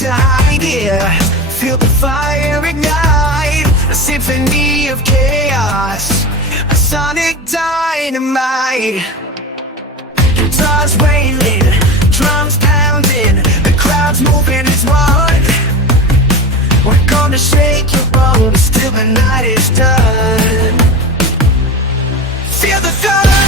to hide here. Feel the fire ignite, a symphony of chaos, a sonic dynamite. Guitars wailing, drums pounding, the crowd's moving as one. We're gonna shake your bones till the night is done. Feel the thunder.